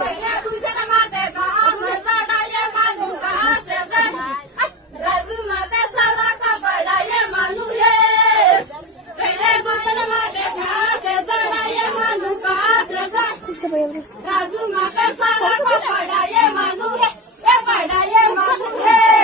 भैया तुझे माते कहाँ से चढ़ा ये मानू कहाँ से राजू माते साला का बड़ा ये मानू ये तेरे गुजर माते कहाँ से चढ़ा ये मानू कहाँ से राजू माते साला का बड़ा ये मानू है ये बड़ा ये मानू है